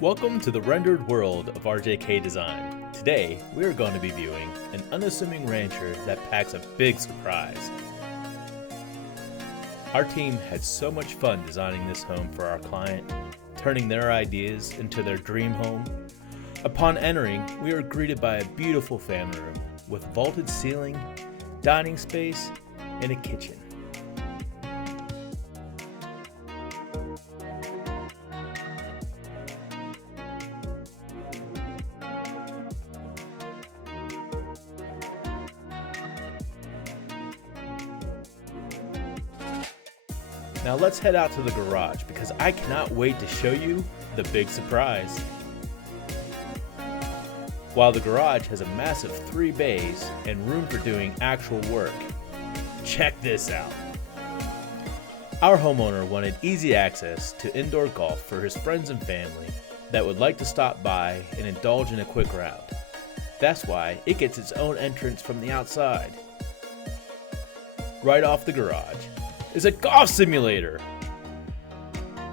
Welcome to the rendered world of RJK Design. Today, we are going to be viewing an unassuming rancher that packs a big surprise. Our team had so much fun designing this home for our client, turning their ideas into their dream home. Upon entering, we are greeted by a beautiful family room with vaulted ceiling, dining space, and a kitchen. Now let's head out to the garage because I cannot wait to show you the big surprise. While the garage has a massive 3 bays and room for doing actual work, check this out. Our homeowner wanted easy access to indoor golf for his friends and family that would like to stop by and indulge in a quick round. That's why it gets its own entrance from the outside. Right off the garage is a golf simulator.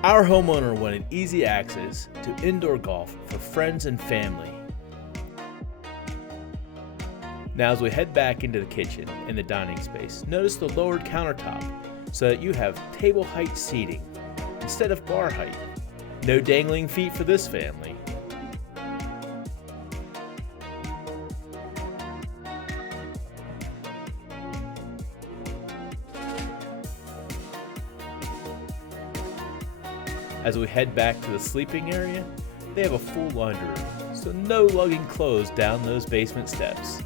Our homeowner wanted easy access to indoor golf for friends and family. Now as we head back into the kitchen and the dining space, notice the lowered countertop so that you have table height seating instead of bar height. No dangling feet for this family. As we head back to the sleeping area, they have a full laundry room, so no lugging clothes down those basement steps.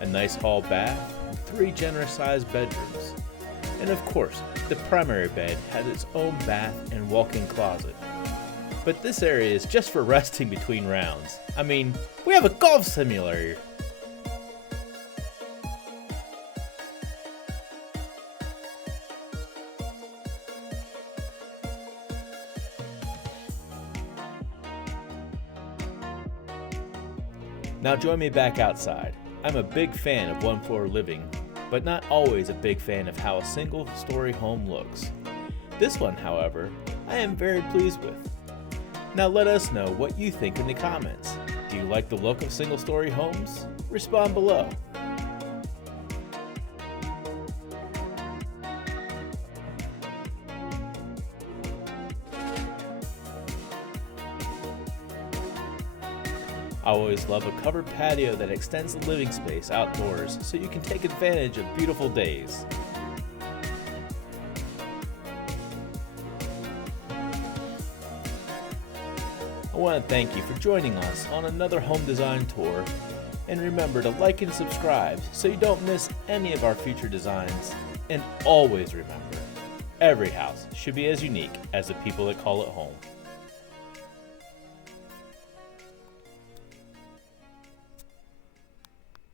A nice hall bath, and 3 generous sized bedrooms. And of course, the primary bed has its own bath and walk-in closet. But this area is just for resting between rounds. I mean, we have a golf simulator. Now join me back outside. I'm a big fan of one-floor living, but not always a big fan of how a single-story home looks. This one, however, I am very pleased with. Now let us know what you think in the comments. Do you like the look of single-story homes? Respond below. I always love a covered patio that extends the living space outdoors so you can take advantage of beautiful days. I want to thank you for joining us on another home design tour, and remember to like and subscribe so you don't miss any of our future designs. And always remember, every house should be as unique as the people that call it home.